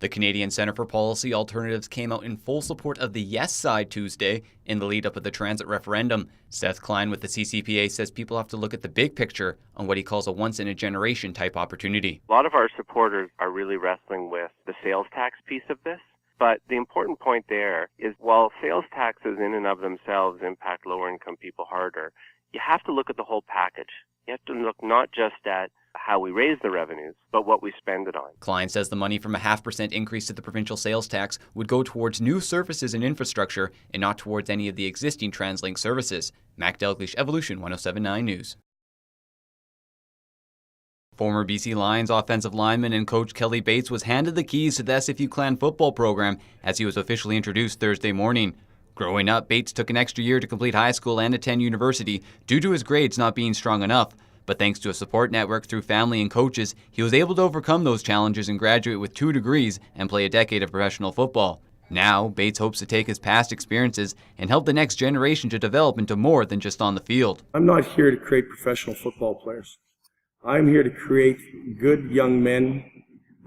The Canadian Centre for Policy Alternatives came out in full support of the yes side Tuesday in the lead-up of the transit referendum. Seth Klein with the CCPA says people have to look at the big picture on what he calls a once-in-a-generation type opportunity. A lot of our supporters are really wrestling with the sales tax piece of this. But the important point there is while sales taxes in and of themselves impact lower-income people harder, you have to look at the whole package. You have to look not just at how we raise the revenues, but what we spend it on. Klein says the money from a 0.5% increase to the provincial sales tax would go towards new surfaces and infrastructure and not towards any of the existing TransLink services. Mac Dalgleish, Evolution 107.9 News. Former BC Lions offensive lineman and coach Kelly Bates was handed the keys to the SFU Clan football program as he was officially introduced Thursday morning. Growing up, Bates took an extra year to complete high school and attend university due to his grades not being strong enough. But thanks to a support network through family and coaches, he was able to overcome those challenges and graduate with 2 degrees and play a decade of professional football. Now, Bates hopes to take his past experiences and help the next generation to develop into more than just on the field. I'm not here to create professional football players. I'm here to create good young men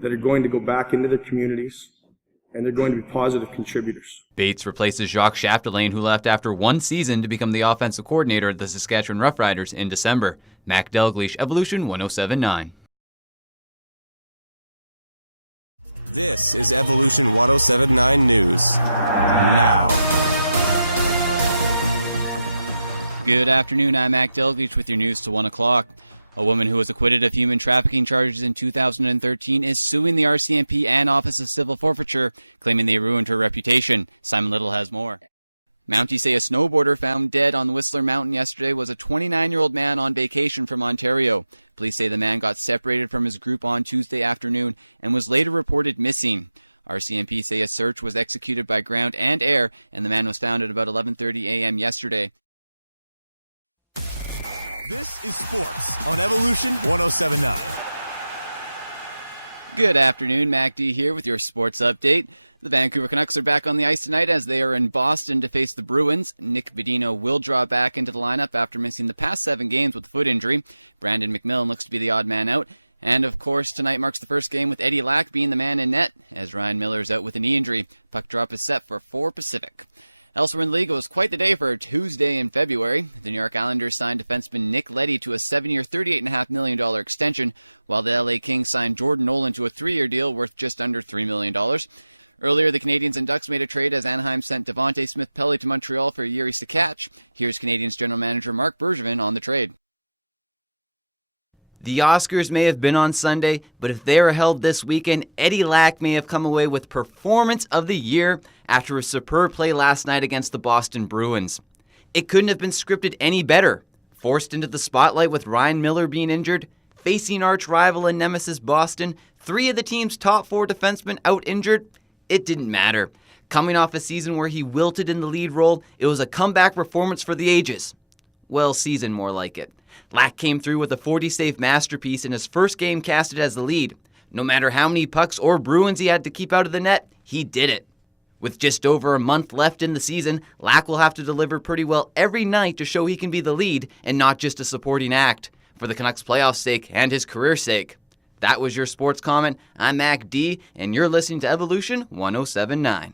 that are going to go back into their communities, and they're going to be positive contributors. Bates replaces Jacques Chapdelaine, who left after 1 season to become the offensive coordinator of the Saskatchewan Roughriders in December. Mac Dalgleish, Evolution 107.9. This is Evolution 107.9 News. Now. Good afternoon, I'm Mac Dalgleish with your news to 1 o'clock. A woman who was acquitted of human trafficking charges in 2013 is suing the RCMP and Office of Civil Forfeiture, claiming they ruined her reputation. Simon Little has more. Mounties say a snowboarder found dead on Whistler Mountain yesterday was a 29-year-old man on vacation from Ontario. Police say the man got separated from his group on Tuesday afternoon and was later reported missing. RCMP say a search was executed by ground and air, and the man was found at about 11:30 a.m. yesterday. This is Sports on Evolution 107.9. Good afternoon, Mac D here with your sports update. The Vancouver Canucks are back on the ice tonight as they are in Boston to face the Bruins. Nick Bedino will draw back into the lineup after missing the past 7 games with foot injury. Brandon McMillan looks to be the odd man out. And of course, tonight marks the first game with Eddie Lack being the man in net as Ryan Miller is out with a knee injury. Puck drop is set for 4 Pacific. Elsewhere in the league, it was quite the day for Tuesday in February. The New York Islanders signed defenseman Nick Leddy to a 7-year, $38.5 million extension, while the LA Kings signed Jordan Nolan to a 3-year deal worth just under $3 million. Earlier, the Canadiens and Ducks made a trade as Anaheim sent Devontae Smith-Pelly to Montreal for Yuri Sakach. Here's Canadiens general manager Mark Bergevin on the trade. The Oscars may have been on Sunday, but if they were held this weekend, Eddie Lack may have come away with Performance of the Year after a superb play last night against the Boston Bruins. It couldn't have been scripted any better. Forced into the spotlight with Ryan Miller being injured, facing arch rival and nemesis Boston, 3 of the team's top 4 defensemen out injured, it didn't matter. Coming off a season where he wilted in the lead role, it was a comeback performance for the ages. Well, season more like it. Lack came through with a 40-save masterpiece in his first game casted as the lead. No matter how many pucks or Bruins he had to keep out of the net, he did it. With just over a month left in the season, Lack will have to deliver pretty well every night to show he can be the lead and not just a supporting act, for the Canucks' playoff sake and his career's sake. That was your sports comment. I'm Mac D, and you're listening to Evolution 107.9.